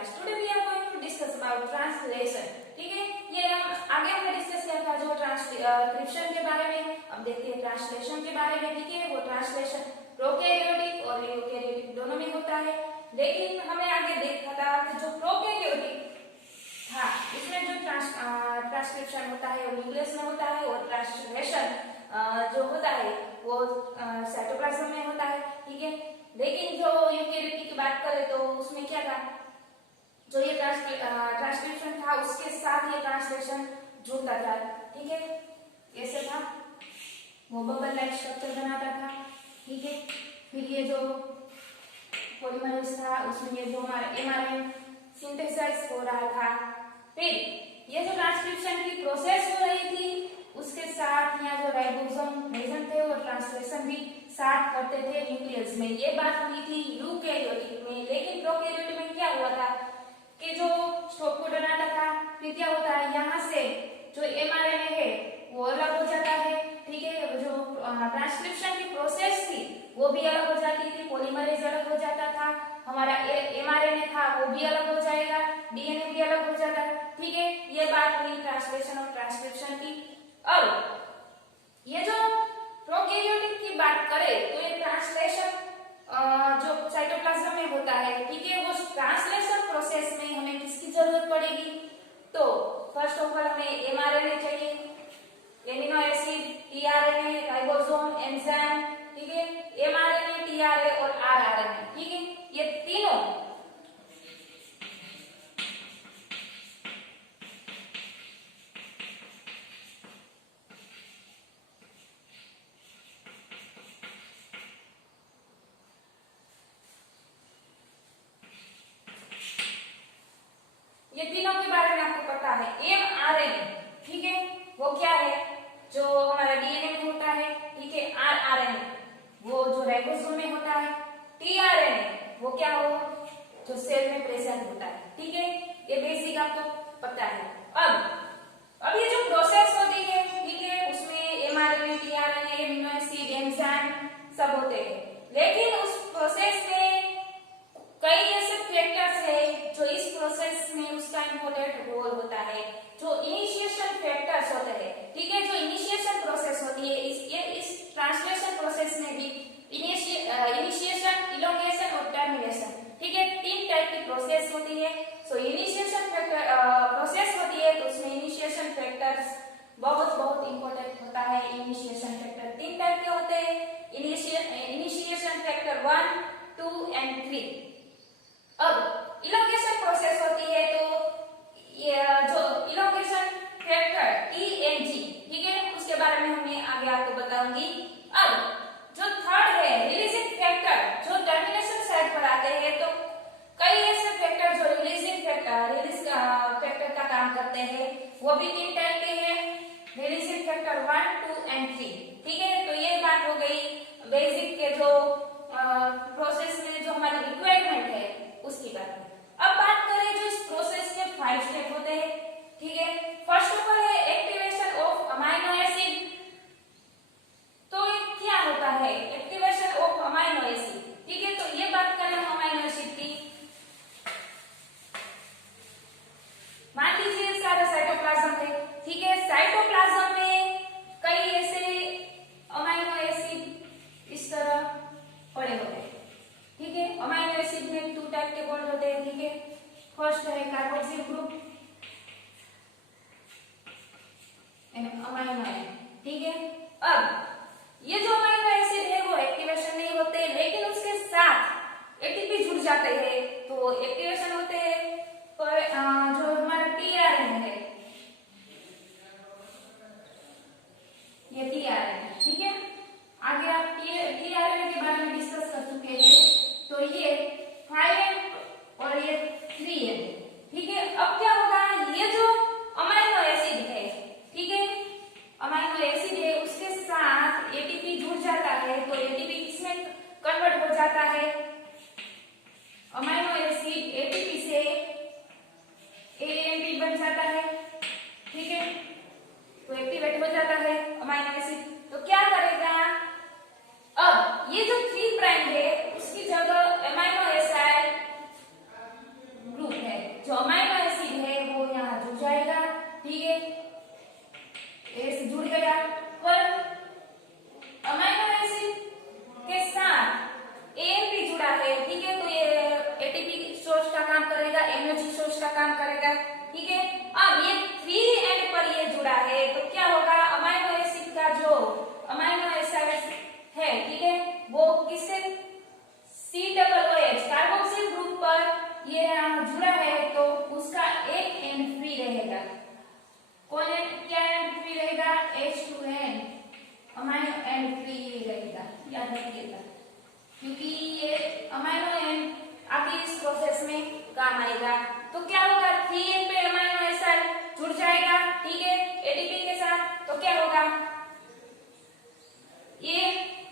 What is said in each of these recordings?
class. Today we are going to discuss about translation. ठीक है, ये हम आगे हमने डिस्कस किया था जो ट्रांसक्रिप्शन के बारे में. अब देखते हैं ट्रांसलेशन के बारे में. ठीक है, वो ट्रांसलेशन प्रोकैरियोटिक और यूकैरियोटिक दोनों में होता है. लेकिन हमें आगे देखा था कि जो प्रोकैरियोटिक था इसमें जो ट्रांसक्रिप्शन होता है वो न्यूक्लियस में होता है और ट्रांसलेशन जो होता है वो साइटोप्लाज्म में होता है. ठीक है, लेकिन जो यूकैरियोटिक की बात करें तो उसमें क्या था, जो ये ट्रांसक्रिप्शन था उसके साथ ये ट्रांसलेशन जुड़ता था. ठीक है, कैसे था, वो बबल लाइक स्ट्रक्चर बनाता था. ठीक है, फिर ये जो पॉलीमरेज था उसमें ये जो हमारा एमआरएन सिंथेसाइज हो रहा था. फिर ये जो ट्रांसक्रिप्शन की प्रोसेस हो रही थी उसके साथ यहाँ जो राइबोसोम रीजन थे वो ट्रांसलेशन भी साथ करते थे न्यूक्लियस में. ये बात हुई थी यूकैरियोटिक में. लेकिन प्रोकैरियोटिक में क्या हुआ था कि जो स्टॉप कोडन आता था फिर क्या होता है, यहाँ से जो एमआरएनए है वो अलग हो जाता है. ठीक है, जो ट्रांसक्रिप्शन की प्रोसेस थी वो भी अलग हो जाती थी, पॉलीमरेज अलग हो जाता था, हमारा एमआरएनए था वो भी अलग हो जाएगा, डीएनए भी अलग हो जाता है. ठीक है, ये बात हुई ट्रांसलेशन और ट्रांसक्रिप्शन की. अब ये जो प्रोकैरियोटिक की बात करें तो ये ट्रांसलेशन जो साइटोप्लाज्म में होता है. ठीक है, वो ट्रांसलेशन प्रोसेस में हमें किसकी जरूरत पड़ेगी, तो फर्स्ट ऑफ ऑल हमें एमआरएनए चाहिए, amino acid, tRNA, ribosome, enzyme. ठीक है, एमआरएनए, टीआरए और आरआरएनए. ठीक है, ये तीनों के बारे में आपको पता है. एमआरएनए, ठीक है, वो क्या है, जो हमारा डीएनए में होता है. ठीक है, आरआरएनए वो जो राइबोसोम में होता है. टीआरएनए वो क्या हो, जो सेल में प्रेजेंट होता है. ठीक है, ये बेसिक आपको पता है. अब ये जो प्रोसेस होती है, ठीक है, उसमें mRNA, tRNA, amino acid, enzyme सब होते हैं. लेकिन उस प्रोसेस में कई ऐसे फैक्टर्स है जो इस प्रोसेस में उसका इम्पोर्टेंट रोल होता है, जो इनिशिएशन फैक्टर्स होते हैं. ठीक है, जो इनिशिएशन प्रोसेस होती है इस ट्रांसलेशन प्रोसेस में भी इनिशिएशन, इलोंगेशन और टर्मिनेशन. ठीक है, तीन टाइप की प्रोसेस होती है. सो इनिशिएशन फैक्टर प्रोसेस होती है तो उसमें इनिशिएशन फैक्टर्स बहुत इंपॉर्टेंट होता है. इनिशिएशन फैक्टर तीन टाइप के होते हैं, इनिशिएशन फैक्टर 1, 2 एंड 3. अब इलोंगेशन प्रोसेस होती है तो ये जो इलोंगेशन फैक्टर ईएनजी, ठीक है, उसके बारे में हमें आगे आपको बताऊंगी. अब जो थर्ड है रिलीजिंग फैक्टर, जो टर्मिनेशन साइड पर आते हैं तो कई ऐसे फैक्टर जो रिलीज फैक्टर का काम करते हैं वो भी तीन टाइप के हैं, रिलीजिंग फैक्टर 1, 2 एंड 3. ठीक है, तो ये बात हो गई बेसिक के जो प्रोसेस में जो हमारी रिक्वायरमेंट है उसकी बात. अब बात करें जो इस प्रोसेस के 5 स्टेप होते हैं. ठीक है, फर्स्ट ऑफ ऑल है एक्टिवेशन ऑफ अमाइनो एसिड. तो ये क्या होता है एक्टिवेशन ऑफ अमाइनो एसिड. ठीक है, तो ये बात करें हम अमाइनो एसिड की. मान लीजिए सारा साइटोप्लाज्म है. ठीक है, साइटोप्लाज्म में कई ऐसे अमाइनो एसिड इस तरह पड़े होते हैं. ठीक है, अमाइनो एसिड में 2 टाइप के बॉन्ड होते हैं. ठीक है, फर्स्ट है carboxyl group and amino acid. ठीक है, अब ये जो अमाइनो एसिड है वो एक्टिवेशन नहीं होते लेकिन उसके साथ एटीपी जुड़ जाते हैं तो एक्टिवेशन होते हैं. पर जो हमारा टीआरएनए है ये टीआरएनए. ठीक है, आगे आप टीआरएनए के बारे में डिस्कस कर चुके हैं. तो ये 5 और ये 3 है. ठीक है, अब क्या होगा, ये जो अमाइनो एसिड है, ठीक है, अमाइनो एसिड है उसके साथ एटीपी जुड़ जाता है तो एटीपी किसमें कन्वर्ट हो जाता है, अमाइनो एसिड एटीपी से एनर्जी सोर्स का काम करेगा। ठीक है, अब ये 3 एंड पर ये जुड़ा है तो क्या होगा, अमाइनो एसिड का जो अमाइनो एसिड है, ठीक है, वो किससे COOH कार्बोक्सिल ग्रुप पर ये जुड़ा है तो उसका एक एंड फ्री रहेगा। कौन क्या एंड फ्री रहेगा, H2N अमाइनो एंड फ्री रहेगा, याद रखिएगा, क्योंकि ये अमाइनो एंड आगे इस प्रोसेस में काम आएगा। तो क्या होगा, 3N पे अमाइनो एसिड जुड़ जाएगा, ठीक है, ATP के साथ, तो क्या होगा, ये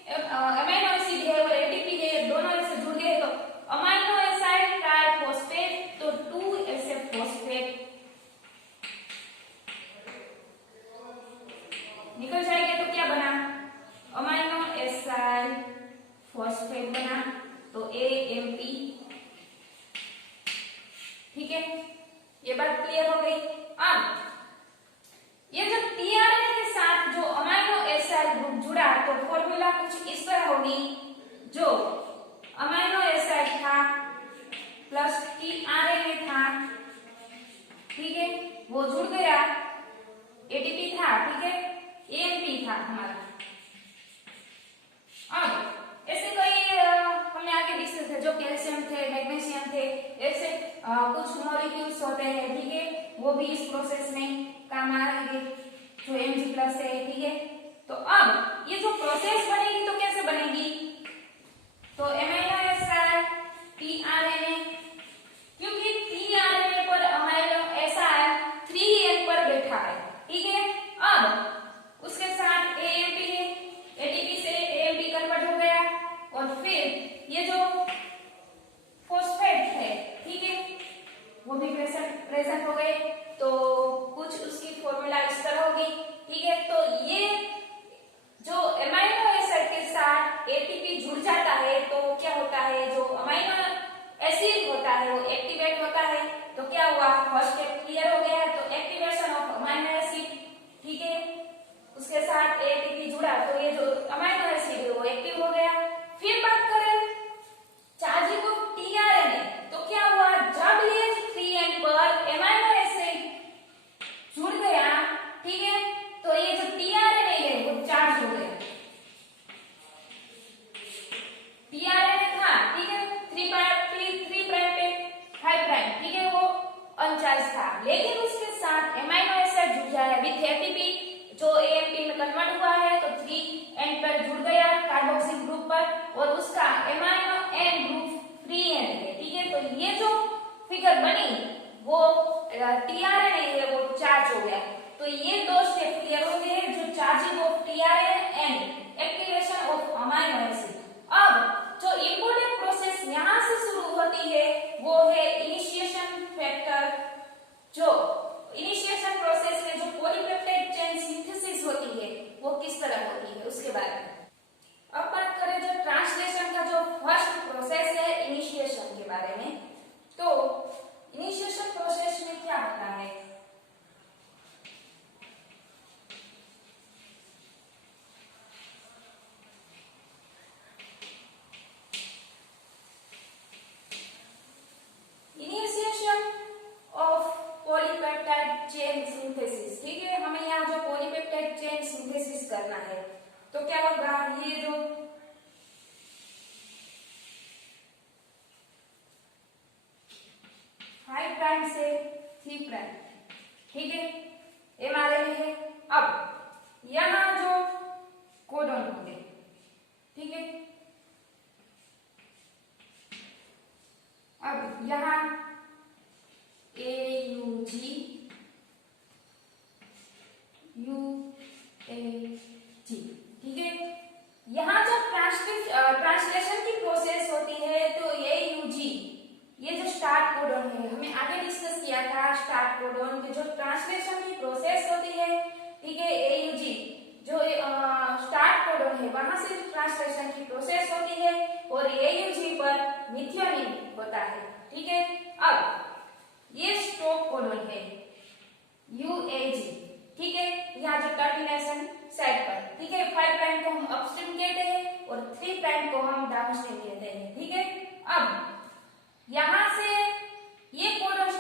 अमाइनो एसिड है और ATP है, दोनों ऐसे जुड़ गए तो अमाइनो एसिड ट्राइफॉस्फेट, तो 2 ऐसे फॉस्फेट निकल जाएगा तो क्या बना, अमाइनो एसिड फॉस्फेट बना, तो AMP। ठीक है, ये बात क्लियर हो गई। अब ये जो tRNA के साथ जो अमाइनो एसिड ग्रुप जुड़ा तो फॉर्मूला कुछ इस तरह होगी, जो अमाइनो एसिड था प्लस tRNA था, ठीक है, वो जुड़ गया, ATP था, ठीक है, AMP था हमारा। अब ऐसे कई हमने आगे डिस्कस है, जो कैल्शियम थे, मैग्नीशियम थे, ऐसे कुछ मॉलिक्यूल्स होते हैं, ठीक है, वो भी इस प्रोसेस में काम आएंगे, जो Mg+ है, ठीक है। तो अब ये जो प्रोसेस बनेगी तो कैसे बनेगी, तो अमाइनो एसिड tRNA, क्योंकि tRNA पर अमाइनो एसिड 3N पर बैठा है, ठीक है। अब उसके साथ AMP है, ATP से AMP कन्वर्ट हो गया और फिर ये जो फॉस्फेट है, ठीक है, वो भी प्रेजेंट हो गए, तो कुछ उसकी फॉर्मूला इस तरह होगी, ठीक है। तो ये जो अमाइनो एसिड के साथ ATP जुड़ जाता है तो क्या होता है, जो अमाइनो एसिड होता है वो एक्टिवेट होता है, तो क्या हुआ, फर्स्ट स्टेप क्लियर हो गया, तो एक्टिवेशन ऑफ अमाइनो एसिड, ठीक है, उसके साथ ATP जुड़ा तो ये जो अमाइनो एसिड है वो एक्टिव हो गया। फिर बात करें चार्जिंग ऑफ tRNA, तो क्या हुआ, जब ये 3N पर अमाइनो एसिड जुड़ गया, ठीक है, तो ये जो tRNA है वो चार्ज हो गया, tRNA था, ठीक है, 3 प्राइम पे 5 प्राइम, ठीक है, वो अनचार्ज था, लेकिन उसके साथ अमाइनो एसिड जुड़ जाए विथ ATP, जो AMP में कन्वर्ट हुआ है, तो 3N पर जुड़ गया कार्बोक्सिल ग्रुप पर और उसका amino N group free and है, ठीक है। तो ये जो फिगर बनी वो tRNA है वो चार्ज हो गया, तो ये दो स्टेप क्लियर हो गए, जो charging of tRNA and activation of amino acid. अब जो इंपॉर्टेंट प्रोसेस यहां से शुरू होती है वो है इनिशिएशन फैक्टर। जो इनिशिएशन प्रोसेस में जो पॉलीपेप्टाइड चेन सिंथेसिस होती है वो किस तरह होती है उसके बारे में। अब बात करें जो ट्रांसलेशन का जो फर्स्ट प्रोसेस है इनिशिएशन के बारे में, तो इनिशिएशन प्रोसेस में क्या होता है, initiation of polypeptide chain synthesis, ठीक है, हमें यहाँ जो पॉलीपेप्टाइड चेन सिंथेसिस करना है तो क्या होगा, ये जो प्राइम से 3 प्राइम, ठीक है, mRNA है। अब यहां जो कोडॉन होंगे, ठीक है, अब यहां AUG UAG, ठीक है, यहां जब ट्रांसलेशन की प्रोसेस होती है तो AUG, ये जो स्टार्ट कोडॉन है, हमें आगे डिस्कस किया था स्टार्ट कोडॉन की जो ट्रांसलेशन की प्रोसेस होती है, ठीक है, AUG जो स्टार्ट कोडॉन है वहां से ट्रांसलेशन की प्रोसेस होती है और AUG पर मिथियोनिन होता है, ठीक है। अब ये स्टॉप कोडॉन है UAG, ठीक है, यहाँ जो टर्मिनेशन साइड पर, ठीक है, 5 प्राइम को हम अपस्ट्रीम कहते हैं और 3 प्राइम को हम डाउनस्ट्रीम कहते हैं, ठीक है। अब यहां से ये कोडॉन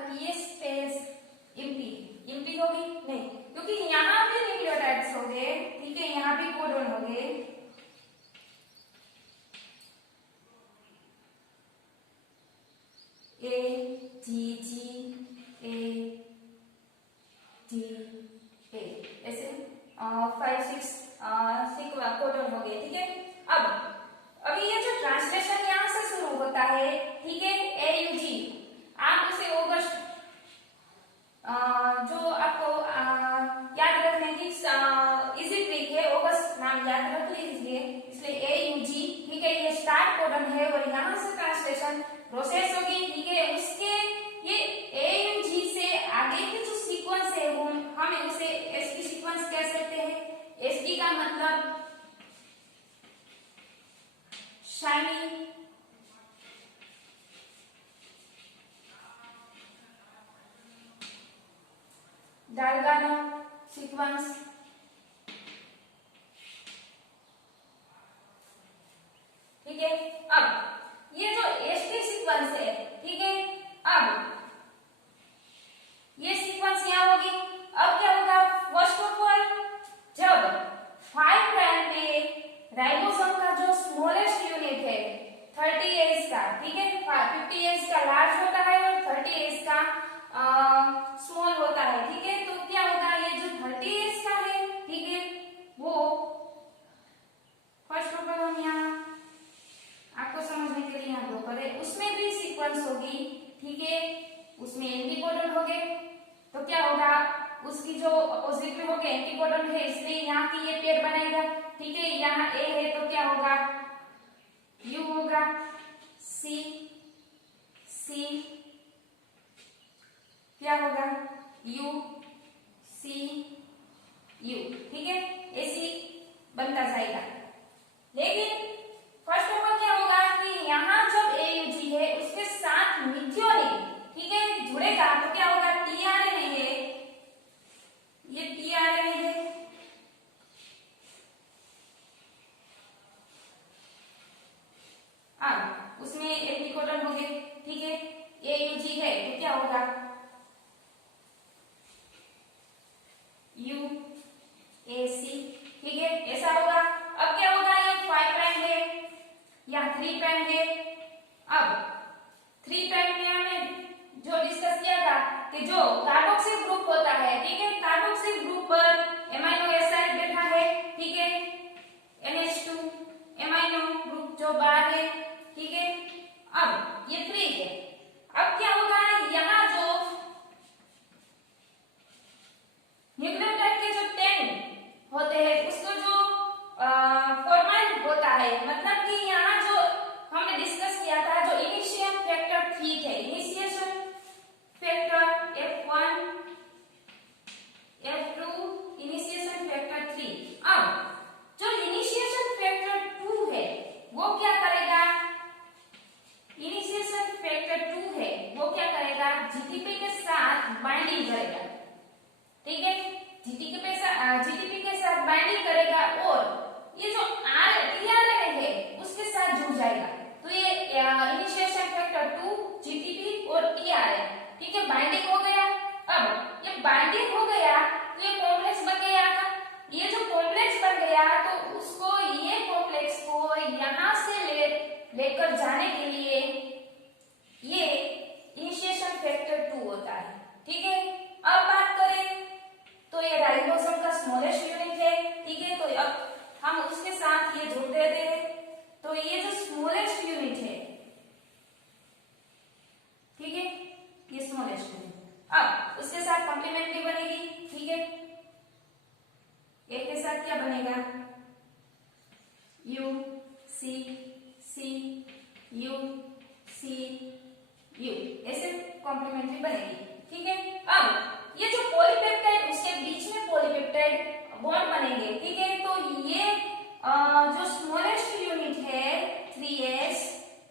कि ये स्पेस इम्पी होगी नहीं, क्योंकि यहाँ भी न्यूक्लियोटाइड्स हो गए, ठीक है, यहाँ भी कोडॉन हो गए, ए जी ए डी ए, ऐसे 5-6 कोडॉन हो गए, ठीक है। अब अभी ये जो ट्रांसलेशन यहाँ से शुरू होता है, ठीक है, AUG, आप उसे ऑगस्ट जो आपको याद रखने की इजी ट्रिक है, ऑगस्ट नाम याद रख लीजिए, इसलिए AUG, ठीक है, ये स्टार्ट कोडन है और यहाँ से ट्रांसलेशन प्रोसेस होगी, ठीक है। उसके ये AUG से आगे की जो सीक्वेंस है वो हम उसे SD सीक्वेंस कह सकते हैं। SD का मतलब शाइनी, डार्गानो सीक्वेंस, ठीक है। अब ये जो SD सीक्वेंस है, ठीक है, अब ये सीक्वेंस यहाँ होगी। अब क्या होगा, फर्स्ट ऑफ ऑल जब 5 प्राइम पे राइबोसोम का जो स्मॉलेस्ट यूनिट है 30S का, ठीक है, 50S का लार्ज होता है और 30S का स्मॉल होता है, ठीक है। तो क्या होगा, ये जो 30S का है, ठीक है, वो फर्स्ट ऑफ ऑल हम यहाँ आपको समझने के लिए यहाँ ड्रॉ करें, उसमें भी सीक्वेंस होगी, ठीक है, उसमें एंटीकोडन हो गए, तो क्या होगा, उसकी जो अपोजिट में हो गए एंटीकोडन है, इसलिए यहाँ की ये पेयर बनाएगा, ठीक है। यहाँ A है तो क्या होगा, U होगा, C क्या होगा, U C U, ठीक है, ऐसी बनता जाएगा। लेकिन फर्स्ट ऑफ ऑल क्या होगा कि यहाँ जब AUG है उसके साथ मिथियोनिन, ठीक है, जुड़ेगा, तो क्या होगा, tRNA है, ये tRNA है, अब उसमें एंटीकोडन हो गए, ठीक है, AUG है तो क्या होगा, UAC, ठीक है, ऐसा होगा। अब क्या होगा, ये 5 प्राइम है या 3 प्राइम है। अब 3 प्राइम में हमने जो डिस्कस किया था कि जो कार्बोक्सिल ग्रुप होता है, ठीक है, कार्बोक्सिल ग्रुप पर एमाइनो एसिड बैठा है, ठीक है, NH2 एमाइनो ग्रुप जो बाहर है, ठीक है। अब ये 3 है। अब क्या होगा, यहाँ जो न्यूक्लियोटाइड के जो 10 होते हैं उसको जो फॉर्मल होता है, मतलब कि यहाँ जो हमने डिस्कस किया था, जो इनिशियल फैक्टर 3 थे, initiation factor F1 F2 initiation factor 3। अब जो इनिशिएशन फैक्टर 2 है वो क्या करेगा, इनिशिएशन फैक्टर 2 है वो क्या करेगा, GTP के साथ बाइंडिंग करेगा, ठीक है, GTP के साथ बाइंडिंग करेगा और ये जो tRNA है उसके साथ जुड़ जाएगा। तो ये इनिशिएशन फैक्टर 2 GTP और tRNA, ठीक है, बाइंडिंग हो गया। अब ये बाइंडिंग हो गया तो ये कॉम्प्लेक्स बन गया, ये जो कॉम्प्लेक्स बन गया तो उसको, ये कॉम्प्लेक्स को यहाँ से लेकर जाने के लिए ये इनिशिएशन फैक्टर 2 होता है, ठीक है। अब बात करें तो ये राइबोसोम का स्मॉलेस्ट यूनिट है, ठीक है, तो अब हम उसके साथ ये जोड़ देते हैं, तो ये जो स्मॉलेस्ट यूनिट है, ठीक है, ये स्मॉलेस्ट यूनिट, अब उसके साथ कॉम्प्लीमेंट्री बनेगी, ठीक है, एक के साथ क्या बनेगा, U C C U C U, ऐसे कॉम्प्लीमेंट्री बनेगी, ठीक है। अब ये जो पॉलीपेप्टाइड, उसके बीच में पॉलीपेप्टाइड बॉन्ड बनेंगे, ठीक है, तो ये जो स्मॉलेस्ट यूनिट है 3S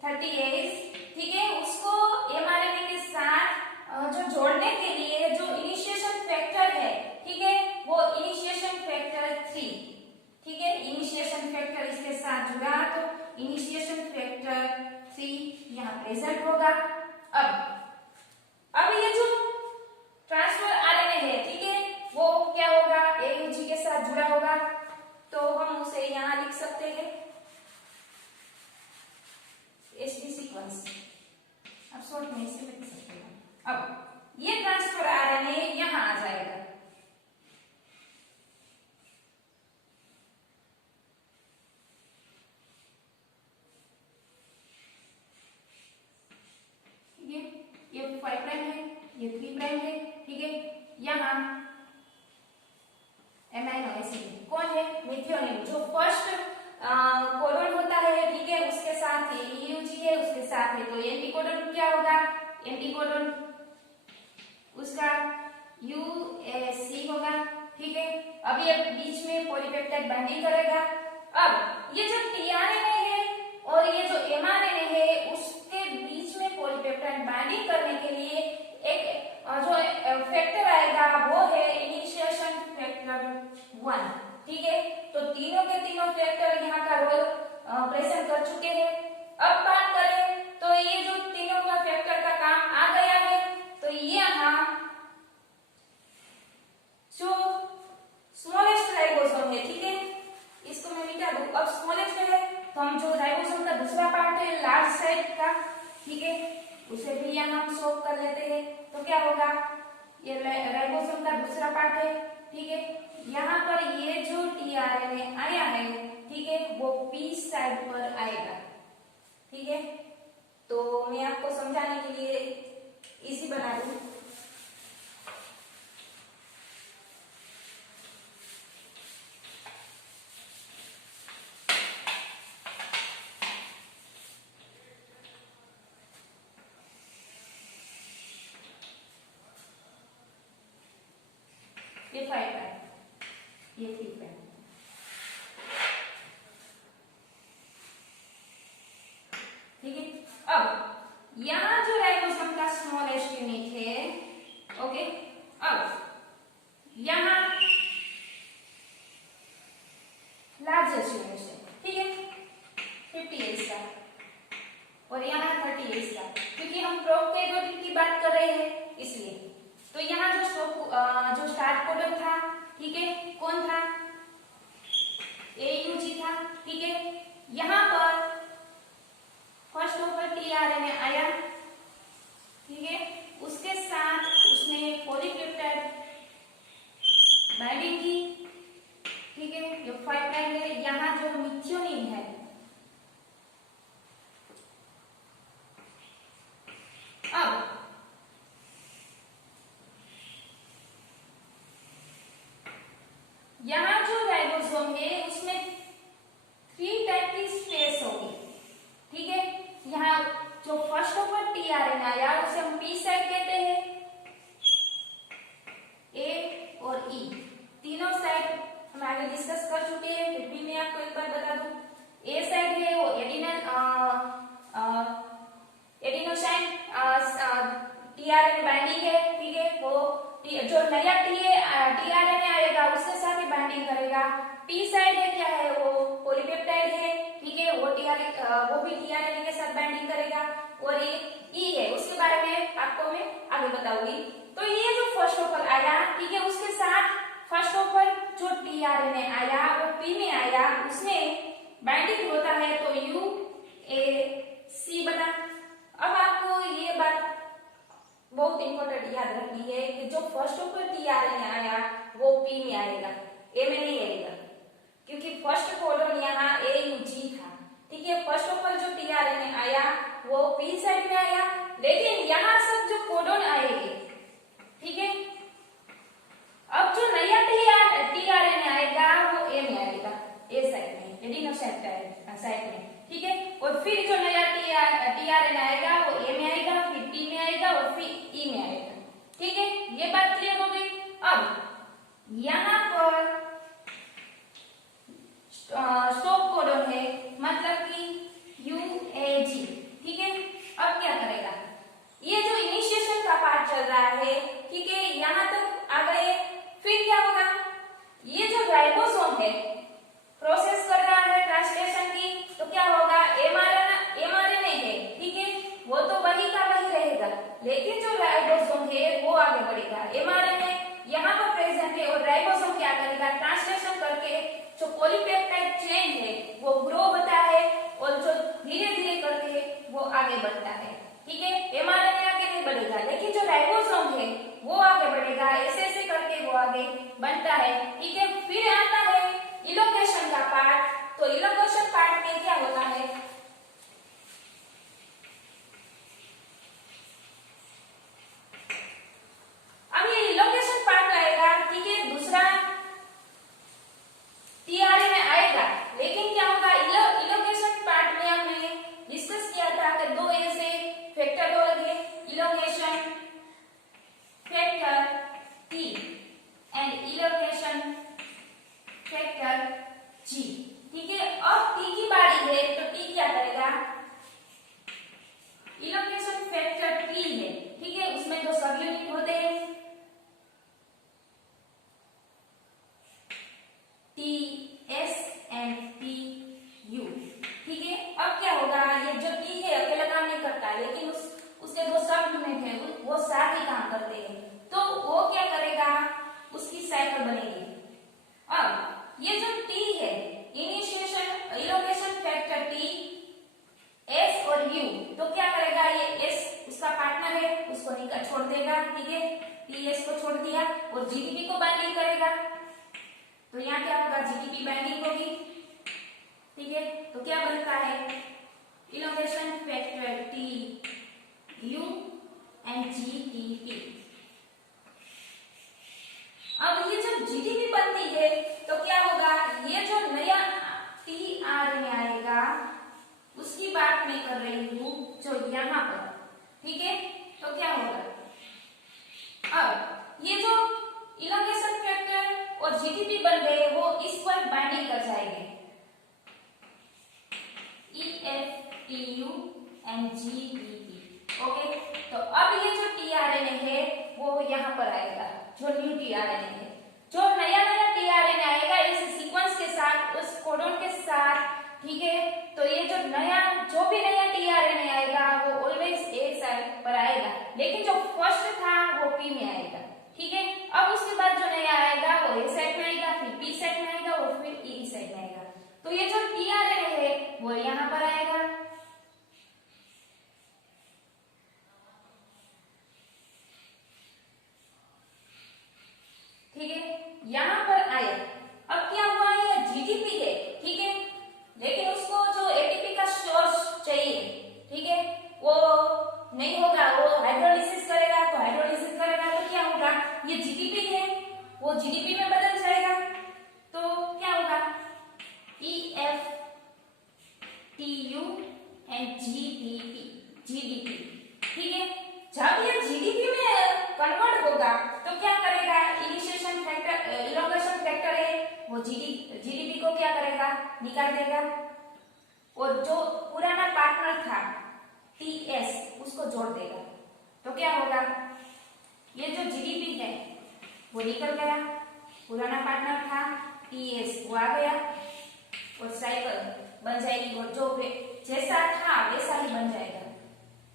30S, ठीक है, उसको mRNA के साथ जो जोड़ने के लिए जो इनिशिएशन फैक्टर है, ठीक है, वो इनिशिएशन फैक्टर 3, ठीक है, इनिशिएशन फैक्टर इसके साथ जुड़ा तो इनिशिएशन फैक्टर 3 यहाँ प्रेजेंट होगा। अब ये जो जुड़ा होगा तो हम उसे यहाँ लिख सकते हैं एसडी सीक्वेंस। अब शॉर्ट में इसे लिख सकते हैं। अब ये ट्रांसफर आरएनए यहाँ आ जाएगा, ये 5 प्राइम है, ये 3 प्राइम है, ठीक है। यहाँ एमाइनो एसिड कौन है? मेथियोनिन, जो फर्स्ट कोडन होता है, ठीक है, उसके साथ है ईयूजी है, उसके साथ है, तो एंटीकोडन क्या होगा? एंटीकोडन उसका यूएसी होगा, ठीक है। अब ये बीच में पॉलीपेप्टाइड बाइंडिंग करेगा। अब ये जो टीआरएनए है और ये जो एमआरएनए है उसके बीच में पॉलीपेप्टाइड बाइंडिंग करने के लिए एक जो फैक्टर आएगा वो है इनिशिएशन फैक्टर 1, ठीक है। तो तीनों के तीनों फैक्टर यहाँ का रोल प्रेजेंट कर चुके हैं। अब बात करें तो ये जो तीनों का फैक्टर का काम आ गया है, तो यहाँ जो स्मॉलेस्ट राइबोसोम है, ठीक है, इसको मैं मिटा दूं। अब स्मॉलेस्ट है तो हम जो राइबोसोम का दूसरा पार्ट है लार्ज साइड का, ठीक है, उसे भी यहाँ हम शो कर लेते हैं। तो क्या होगा? ये राइबोसोम का दूसरा पार्ट है, ठीक है। यहाँ पर ये जो टीआरएनए आया है, ठीक है, वो पी साइड पर आएगा, ठीक है। तो मैं आपको समझाने के लिए इजी बना दूं। ये 5 प्राइम, ये 3 प्राइम, ठीक है। अब यहाँ जो राइबोसोम का स्मॉलेस्ट यूनिट है, ओके, अब यहाँ लार्जेस्ट यूनिट है, ठीक है, 50 का और यहाँ 30 का, क्योंकि हम प्रोकैरियोटिक की बात कर रहे हैं इसलिए। तो यहाँ जो स्टार्ट कोडन था, ठीक है, कौन था? एयूजी था, ठीक है। यहाँ पर फर्स्ट ऑफ टीआरएनए आया, ठीक है, उसके साथ उसने पॉलीपेप्टाइड बाइंडिंग की, ठीक है, ये 5 प्राइम है। यहाँ जो मिथियोनिन है, अब यहाँ जो राइबोसोम है उसमें 3 टाइप की स्पेस होगी, ठीक है। यहाँ जो फर्स्ट ऑफ टीआरएनए आया उसे हम पी साइड कहते हैं, ए और ई तीनों साइड हम आगे डिस्कस कर चुके हैं, फिर भी मैं आपको एक बार बता दूं। ए साइड है वो एडिनोसाइन टीआरएनए बाइंडिंग है, ठीक है, वो जो नया टीआरएनए आएगा उसके साथ ही बाइंडिंग करेगा। पी साइड है क्या है? वो पॉलीपेप्टाइड है, ठीक है, वो भी टीआरएनए के साथ बाइंडिंग करेगा। और ये ई है, उसके बारे में आपको मैं आगे बताऊंगी। तो ये जो फर्स्ट ऑफ ऑल आया, ठीक है, उसके साथ फर्स्ट ऑफ ऑल जो टीआरएनए आया वो पी में आया, उसमें बाइंडिंग होता है तो यू ए सी बना। अब आपको ये बात बहुत इंपॉर्टेंट याद रखनी है कि जो फर्स्ट ऑफ ऑल टीआरएनए आया वो पी में आएगा, ए में नहीं आएगा, क्योंकि फर्स्ट कोडन यहाँ एयूजी था, ठीक है। फर्स्ट ऑफ ऑल जो टीआरएनए आया वो पी साइड में आया, लेकिन यहाँ सब जो कोडन आएंगे, ठीक है। अब जो नया टीआरएनए आएगा वो ए में आएगा, ए साइड में, एडिनोसाइन साइड में, ठीक है। और फिर जो नया टीआरएनए आएगा वो ए में आएगा, फिर टी में आएगा और फिर ई में आएगा, ठीक है। ये बात क्लियर हो गई। अब यहाँ पर स्टॉप कोडन है, मतलब कि यूएजी, ठीक है। अब क्या करेगा? ये जो इनिशिएशन का पार्ट चल रहा है, ठीक है, यहाँ तक आ गए, फिर क्या होगा? पॉलीपेप्टाइड चेन है वो ग्रो होता है और जो धीरे धीरे करके वो आगे बढ़ता है। ठीक है, एमआरएनए आगे नहीं बढ़ेगा, लेकिन जो राइबोसोम है वो आगे बढ़ेगा, ऐसे ऐसे करके वो आगे बनता है। ठीक है, फिर आता है इलोकेशन का पार्ट। तो इलोकेशन पार्ट में क्या होता है, अब ये इलोकेशन पार्ट आएगा। ठीक है, दूसरा टीआरए में आएगा, लेकिन क्या होगा, इलोकेशन पार्ट में हमने डिस्कस किया था कि दो ऐसे फैक्टर होंगे, allocation factor T and allocation factor G. ठीक है, अब टी की बारी है तो टी क्या करेगा, इलोकेशन फैक्टर टी है। ठीक है, उसमें दो सब यूनिट होते हैं, T S and T U. ठीक है, अब क्या होगा, ये जो टी है अकेला काम नहीं करता, लेकिन उसके दो सब यूनिट है वो साथ ही काम करते हैं, तो वो क्या करेगा, उसकी साइकिल बनेगी। अब ये जो टी है, initiation elocution factor T S और यू, तो क्या करेगा, ये एस उसका पार्टनर है उसको निकाल छोड़ देगा। ठीक है, टी एस को छोड़ दिया और जीडीपी को बाइंडिंग करेगा, तो यहाँ क्या होगा, जीडीपी बाइंडिंग होगी। ठीक है, तो क्या बनता है, elocution factor T U and GDP. अब ये जब जीडीपी बनती है तो क्या होगा, ये जो नया टीआरएनए आएगा उसकी बात मैं कर रही हूं, जो यहाँ पर। ठीक है, तो क्या होगा, अब ये जो इलोकेशन फैक्टर और जीडीपी बन गए वो इस पर बाइंडिंग कर जाएंगे, EFTU एंड GDP। ओके, तो अब ये जो टीआरएनए है वो यहाँ पर आएगा, जो न्यू टीआरएनए है, जो नया नया टीआरएनए आएगा इस सीक्वेंस के साथ, उस कोडोन के साथ। ठीक है, तो ये जो नया जो भी नया टीआरएनए आएगा वो ऑलवेज एक साइड पर आएगा, लेकिन जो फर्स्ट था वो पी में आएगा। ठीक है, अब उसके बाद जो नया आएगा वो ए साइड में आएगा, फिर पी साइड में आएगा और फिर ई साइड में आएगा। तो ये जो टीआरएनए है वो यहाँ पर आएगा। ठीक है, यहाँ पर आया, अब क्या हुआ, ये जीडीपी है। ठीक है, लेकिन उसको जो एटीपी का सोर्स चाहिए, ठीक है, वो नहीं होगा, वो हाइड्रोलिसिस करेगा, तो हाइड्रोलिसिस करेगा तो क्या होगा, ये जीडीपी है वो जीडीपी में बदल जाएगा, तो क्या होगा, EFTU एंड जीडीपी। ठीक है, जब ये जीडीपी में कन्वर्ट होगा तो क्या करेगा, इनिशिएशन फैक्टर इलोकेशन फैक्टर है वो जीडीपी को क्या करेगा, निकाल देगा, और जो पुराना पार्टनर था टीएस उसको जोड़ देगा। तो क्या होगा, ये जो जीडीपी है वो निकल गया, पुराना पार्टनर था टीएस वो आ गया, और साइकिल बन जाएगी, और जो जैसा था वैसा ही बन जाएगा।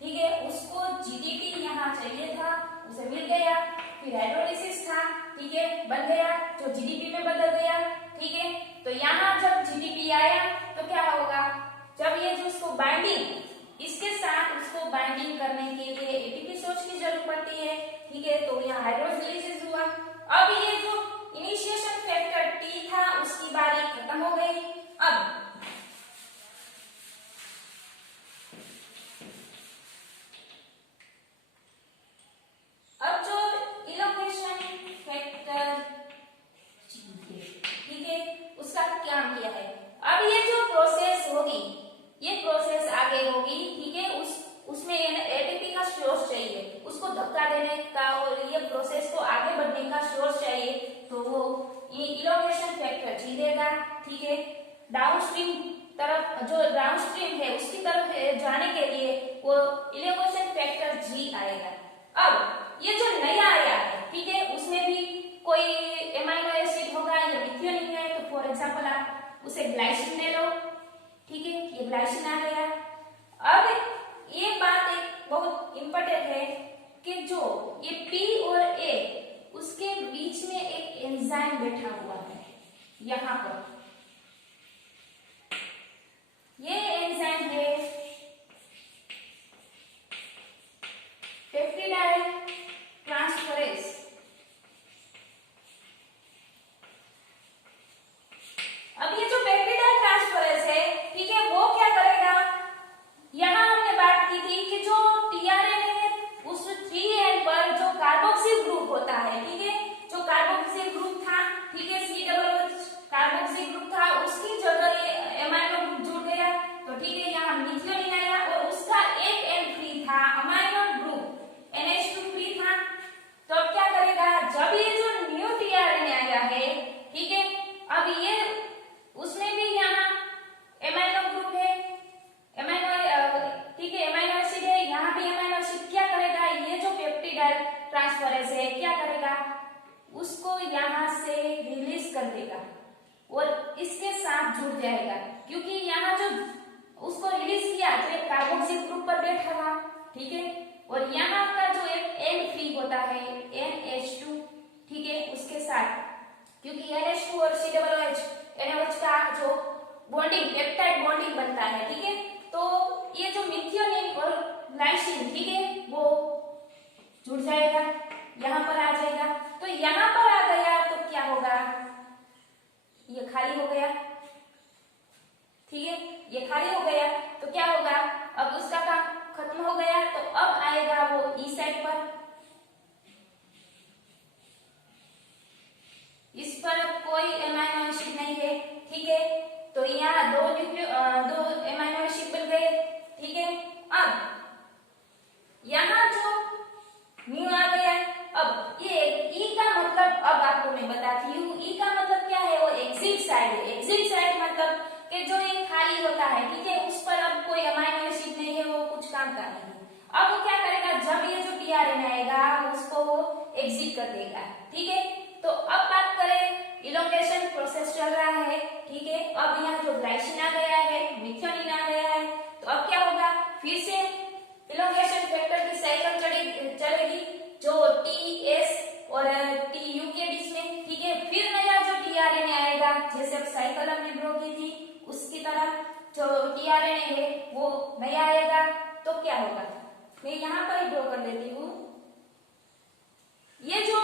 ठीक है, उसको जीडीपी यहाँ चाहिए था, उसे मिल गया, फिर हाइड्रोलिसिस था, ठीक है, बन गया, जो जीडीपी में बदल गया। ठीक है, तो यहाँ जब जीडीपी आया तो क्या होगा, जब ये जो उसको बाइंडिंग इसके साथ उसको बाइंडिंग करने के लिए एटीपी सोच की जरूरत पड़ती है। ठीक है, तो यहाँ हाइड्रोलिसिस हुआ। अब ये जो इनिशिएशन फैक्टर टी था उसकी बारी खत्म हो गई। अब जो इलोकेशन फैक्टर ठीक है उसका क्या किया है, अब ये जो प्रोसेस होगी ये प्रोसेस आगे होगी। ठीक है, उसमें एटीपी का सोर्स चाहिए, उसको धक्का देने का और ये प्रोसेस को आगे बढ़ने का सोर्स चाहिए, तो वो इलोकेशन फैक्टर जी देगा। ठीक है, डाउनस्ट्रीम तरफ जो डाउनस्ट्रीम है उसकी तरफ जाने के लिए वो इलोकेशन फैक्टर जी आएगा। अब ये जो नया आया है, ठीक है, उसमें भी कोई एमाइनो एसिड होगा या मिथायोनिन है, तो फॉर एग्जांपल आप उसे ग्लाइसिन ले लो। ठीक है, ये ग्लाइसिन आ गया। अब ये बात एक बहुत इंपॉर्टेंट है कि जो ये पी और ए उसके बीच में एक एंजाइम बैठा हुआ है यहाँ पर। ये एंजाइम है पेप्टिडाइल ट्रांसफरेज। अब ये जो पेप्टिडाइल ट्रांसफरेज है, ठीक है, वो क्या करेगा, यहां हमने बात की थी कि जो टीआरएनए है उस 3N पर जो कार्बोक्सिल ग्रुप होता है, ठीक है, जो कार्बोक्सिल ग्रुप था, ठीक है, COOH कार्बोक्सिल ग्रुप था, उसकी जगह ये एमाइनो ग्रुप जुड़ गया, तो ठीक है, यहाँ मिथियोनिन आया और उसका एक N फ्री था, अमाइनो ग्रुप NH2 फ्री था। तो अब क्या करेगा, जब ये जो न्यू टीआरएनए आया है, ठीक है, अब ये उसमें भी यहाँ एमाइनो ग्रुप है, एमाइनो, ठीक है, एमाइनो एसिड है, यहाँ भी एमाइनो एसिड, क्या करेगा, ये जो पेप्टिडाइल ट्रांसफरेज है क्या करेगा, उसको यहाँ से रिलीज कर देगा और इसके साथ जुड़ जाएगा, क्योंकि यहाँ जो उसको रिलीज किया तो एक कार्बोक्सिल ग्रुप पर बैठा था, ठीक है, और यहाँ का जो एक N फ्री होता है NH2, ठीक है, उसके साथ, क्योंकि NH2 और COOH NaOH का जो बॉन्डिंग पेप्टाइड बॉन्डिंग बनता है, ठीक है, तो ये जो मिथियोनिन और लाइसिन, ठीक है, वो जुड़ जाएगा, यहाँ पर आ जाएगा। तो यहाँ पर आ गया तो क्या होगा, ये खाली हो गया, ठीक है, ये खाली हो गया तो क्या होगा, अब उसका काम खत्म हो गया, तो अब आएगा वो ई साइड पर, इस पर कोई एमाइनो एसिड नहीं है, ठीक है, तो यहाँ दो एमाइनो एसिड बन गए, ठीक है। अब यहाँ जो न्यू आ गया, अब ये ई का मतलब अब आपको मैं बताती हूँ, ई का मतलब क्या है, वो एग्जिट साइड है, एग्जिट साइड मतलब कि जो ये खाली होता है, ठीक है, उस पर अब कोई अमाइनो एसिड नहीं है, वो कुछ काम का नहीं है। अब वो क्या करेगा, जब ये जो टीआरएनए आएगा उसको वो एग्जिट कर देगा, ठीक है। तो अब बात करें, इलोंगेशन प्रोसेस चल रहा है, ठीक है, अब यहाँ जो ग्लाइसिन आ गया है, मिथियोनिन आ गया है, तो अब क्या होगा, फिर से इलोंगेशन फैक्टर की साइकिल चलेगी, जो TS और TU के बीच में, ठीक है, फिर नया जो टीआरएनए आएगा, जैसे अब साइकिल हमने ड्रॉ की थी उसकी तरह जो टीआरएनए है वो नया आएगा, तो क्या होगा, मैं यहाँ पर ही ड्रॉ कर देती हूँ, ये जो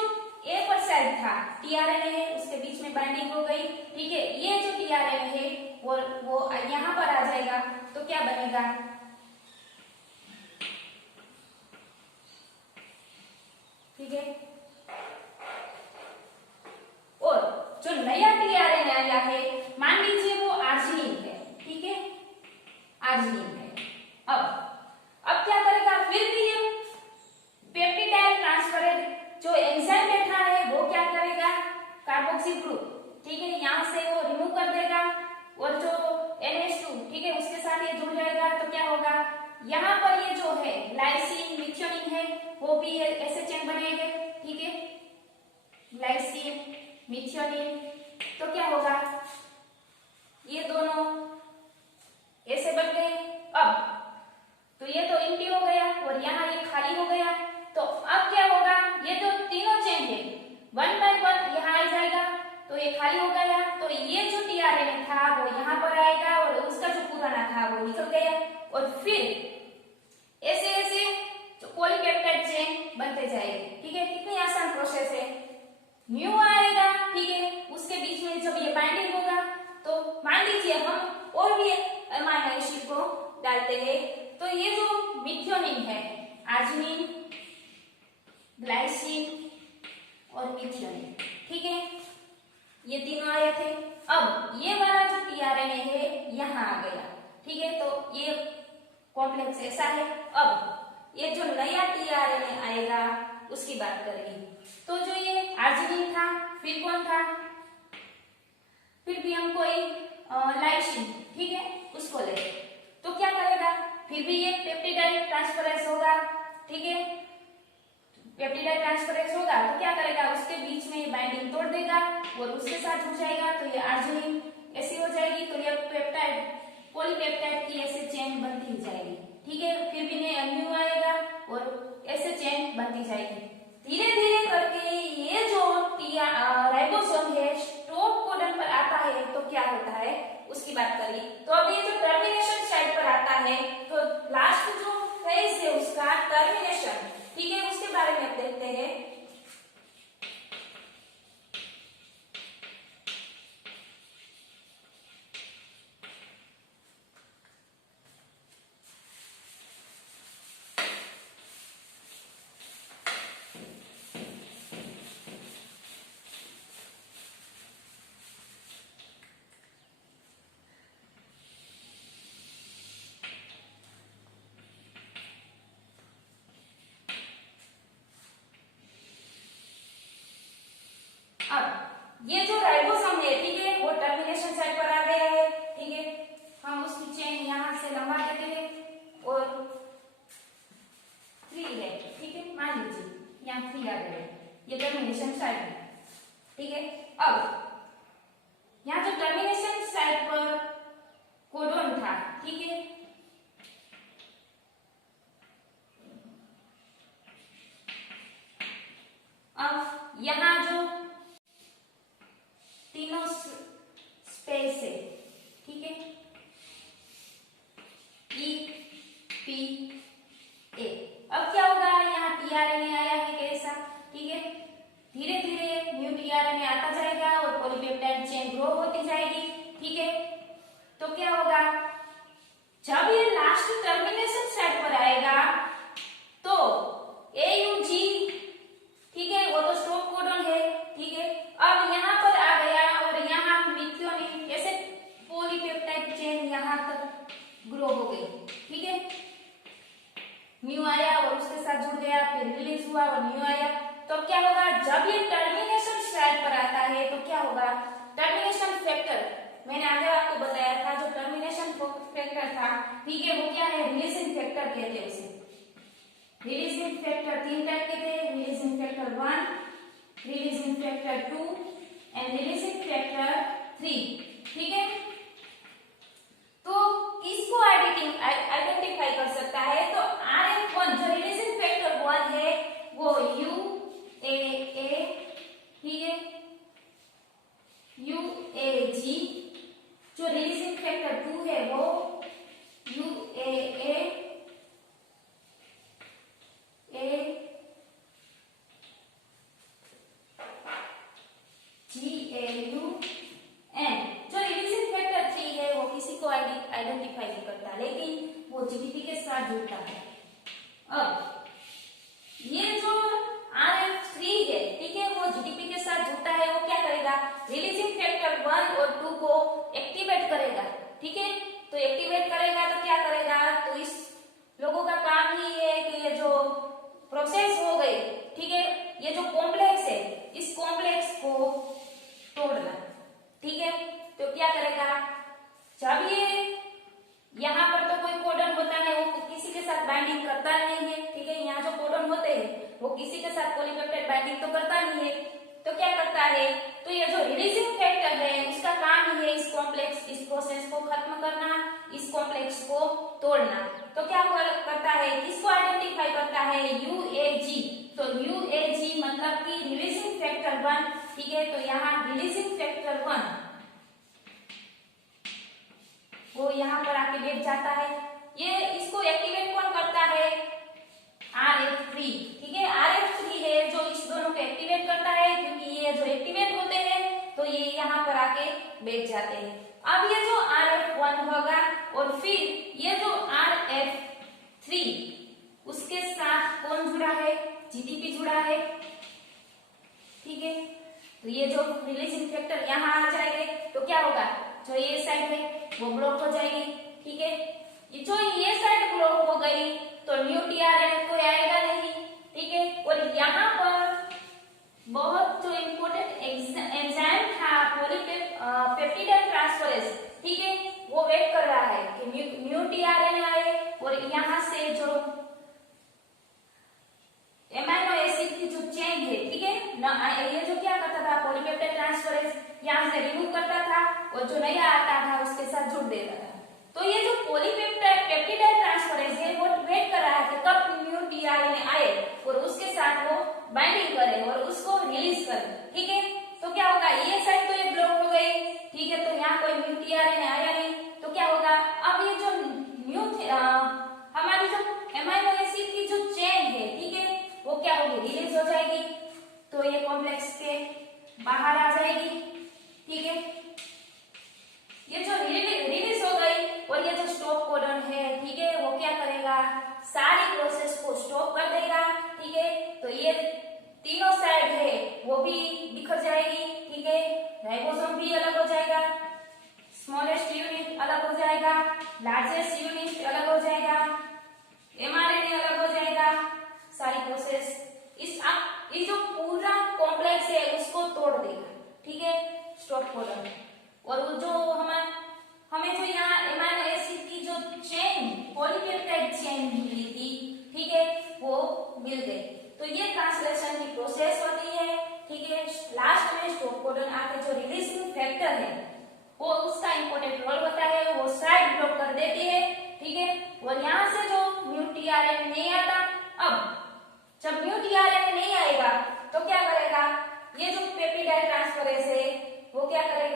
ए पर साइड था टीआरएनए है उसके बीच में बाइंडिंग हो गई, ठीक है, ये जो टीआरएनए है वो यहाँ पर आ जाएगा, तो क्या बनेगा, ठीक है, और जो नया टीआरएनए आया है मान लीजिए वो आर्जिनिन है, ठीक है, आर्जिनिन है। अब क्या करेगा, फिर भी ये पेप्टिडाइल ट्रांसफरेज जो एंजाइम बैठा है वो क्या करेगा, कार्बोक्सिल ग्रुप, ठीक है, यहाँ से वो रिमूव कर देगा और जो NH2, ठीक है, उसके साथ ये जुड़ जाएगा, तो क्या होगा, यहाँ पर ये जो है लाइसिन मिथियोनिन है वो भी ऐसे चेन बनेंगे, ठीक है, ग्लाइसिन मिथियोनिन, तो क्या होगा, ये दोनों ऐसे बन गए। अब तो ये तो एम्प्टी हो गया और यहाँ ये खाली हो गया, तो अब क्या होगा, ये जो तीनों चेन है 1 बाय 1 यहाँ आ जाएगा, तो ये खाली हो गया, तो ये जो टीआरएनए था वो यहाँ पर आएगा और उसका जो पुराना था वो निकल गया, और फिर ऐसे ऐसे जो पॉलीपेप्टाइड चेन बनते जाएंगे, ठीक है, कितनी आसान प्रोसेस है, न्यू आएगा, ठीक है, उसके बीच में जब ये बाइंडिंग होगा, तो मान लीजिए हम और भी अमाइनो एसिड को डालते हैं, तो ये जो मिथियोनिन है, आर्जिनिन, ग्लाइसिन और मिथियोनिन, ठीक है, ये तीनों आए थे। अब ये वाला जो टीआरएनए है यहाँ आ गया, ठीक है, तो ये कॉम्प्लेक्स ऐसा है। अब ये जो नया टीआरएनए आएगा उसकी बात करेंगे, तो जो ये आर्जिनिन था, फिर कौन था, फिर भी हम कोई लाइसिन, ठीक है, उसको ले, तो क्या करेगा, फिर भी ये पेप्टिडाइल ट्रांसफरेज होगा, ठीक है, पेप्टिडाइल ट्रांसफरेज होगा, तो क्या करेगा, उसके बीच में बाइंडिंग तोड़ देगा और उसके साथ जुड़ जाएगा, तो ये आर्जिनिन ऐसी हो जाएगी, तो ये पेप्टाइड पॉलीपेप्टाइड की ऐसे चेन बनती ही जाएगी, ठीक है, फिर भी न्यू आएगा और ऐसे चेन बनती जाएगी। धीरे धीरे करके ये जो राइबोसोम है स्टॉप कोडन पर आता है, तो क्या होता है उसकी बात करिए। तो अब ये जो टर्मिनेशन यहाँ जो टर्मिनेशन साइड पर कोडोन था, ठीक है, अब यहाँ जो तीनों स्पेस है, ठीक है, ई पी ए, अब क्या होगा, यहाँ टीआरएनए आया है कैसा, ठीक है, धीरे धीरे न्यू टीआरएनए आता जाएगा और पॉलीपेप्टाइड चेन ग्रो होती जाएगी, ठीक है। तो क्या होगा, जब ये लास्ट टर्मिनेशन साइड पर आएगा तो AUG, ठीक है, वो तो स्टॉप कोडन है, ठीक है, अब यहाँ पर आ गया और यहाँ मिथियोनिन ऐसे पॉलीपेप्टाइड चेन यहाँ तक ग्रो हो गई, ठीक है, न्यू आया और उसके साथ जुड़ गया, फिर रिलीज हुआ और न्यू आया। तो क्या होगा, जब ये टर्मिनेशन साइड पर आता है तो क्या होगा, टर्मिनेशन फैक्टर, मैंने आगे आपको बताया था जो टर्मिनेशन फैक्टर था, ठीक है, वो क्या है, रिलीजिंग फैक्टर कहते हैं उसे। रिलीजिंग फैक्टर 3 टाइप के थे, releasing factor 1, releasing factor 2 and releasing factor 3, ठीक है। तो किसको आइडेंटिफाई कर सकता है, तो RF1 जो रिलीजिंग फैक्टर 1 है वो UAA, ठीक है, UAG, जो रिलीजिंग फैक्टर 2 है वो UAA GAU, एंड जो रिलीजिंग फैक्टर 3 है वो किसी को आइडेंटिफाई नहीं करता, लेकिन वो जीडीपी के साथ जुड़ता है। अब ये जो RF3 है, ठीक है, वो जीडीपी के साथ जुड़ता है, वो क्या करेगा, रिलीजिंग फैक्टर 1 और 2 को एक्टिवेट करेगा, ठीक है। तो एक्टिवेट करेगा तो क्या करेगा, तो इस लोगों का काम ही है कि ये जो प्रोसेस हो गई, ठीक है, ये जो कॉम्प्लेक्स है इस कॉम्प्लेक्स को तोड़ना, ठीक है। तो क्या करेगा, जब ये यहाँ पर तो कोई कोडन होता है, वो किसी के साथ बाइंडिंग करता नहीं है, ठीक है, यहाँ जो कोडन होते हैं वो किसी के साथ पॉलीपेप्टाइड बाइंडिंग तो करता नहीं है, तो क्या करता है, तो ये जो रिलीजिंग फैक्टर है उसका काम ही है इस कॉम्प्लेक्स, इस प्रोसेस को खत्म करना, इस कॉम्प्लेक्स को तोड़ना। तो क्या करता है, किसको आइडेंटिफाई करता है, UAG, तो UAG मतलब कि रिलीजिंग फैक्टर 1, ठीक है, तो यहाँ रिलीजिंग फैक्टर 1 वो यहाँ पर आके बैठ जाता है, ये इसको एक्टिवेट कौन करता है, RF3, ठीक है, RF3 है जो इस दोनों को एक्टिवेट करता है, क्योंकि ये जो एक्टिवेट होते हैं तो ये यहाँ पर आके बैठ जाते हैं। अब ये जो RF1 होगा और फिर ये जो RF3 उसके साथ कौन जुड़ा है, GDP जुड़ा है, ठीक है, तो ये जो रिलीजिंग फैक्टर यहाँ आ जाएंगे तो क्या होगा, जो ये साइड है वो ब्लॉक हो जाएगी, ठीक है, जो ये साइड ब्लॉक हो गई तो न्यू टीआरएनए कोई आएगा नहीं, ठीक है। और यहाँ पर बहुत जो इम्पोर्टेंट एंजाइम था पॉलीपेप्टाइड ट्रांसफरेज, ठीक है, वो वेट कर रहा है कि न्यू टीआरएनए आए और यहाँ से जो एमाइनो एसिड की जो चेन है, ठीक है ना, ये जो क्या करता था, पॉलीपेप्टाइड ट्रांसफरेज यहाँ से रिमूव करता था और जो नया आता था उसके साथ जुड़ देता था। तो ये जो पॉलीपेप्टाइड ट्रांसफरेज है वो वेट कर रहा है कि कब न्यू टीआरएनए आए और उसके साथ वो बाइंडिंग करे और उसको रिलीज करे, ठीक है। तो क्या होगा, ये साइड तो ये ब्लॉक हो गई, ठीक है, तो यहाँ कोई न्यू टीआरएनए आया नहीं, तो क्या होगा, अब ये जो न्यू हमारी जो एमाइनो एसिड की जो चेन है, ठीक है, वो क्या होगी, रिलीज हो जाएगी, तो ये कॉम्प्लेक्स के बाहर आ जाएगी, ठीक है। ये जो रिलीज हो गई और ये जो स्टॉप कोडन है, ठीक है, वो क्या करेगा, सारी प्रोसेस को स्टॉप कर देगा, ठीक है। तो ये तीनों साइड है वो भी बिखर जाएगी, ठीक है, राइबोसोम भी अलग हो जाएगा, स्मॉलेस्ट यूनिट अलग हो जाएगा, लार्जेस्ट यूनिट अलग हो जाएगा, एमआरएनए अलग हो जाएगा, सारी प्रोसेस इस जो पूरा कॉम्प्लेक्स है उसको तोड़ देगा, ठीक है, स्टॉप कोडन। और वो जो हमें जो यहाँ एमाइनो एसिड की जो चेन पॉलीपेप्टाइड चेन मिली थी, ठीक है, वो मिल गई। तो ये ट्रांसलेशन की प्रोसेस होती है, ठीक है। लास्ट में स्टॉप कोडन आके जो रिलीजिंग फैक्टर है टीआरएनए नहीं आता। अब जब न्यू टीआरएनए नहीं आएगा तो क्या करेगा, ये जो पेप्टिडाइल ट्रांसफरेज है वो क्या करेगा,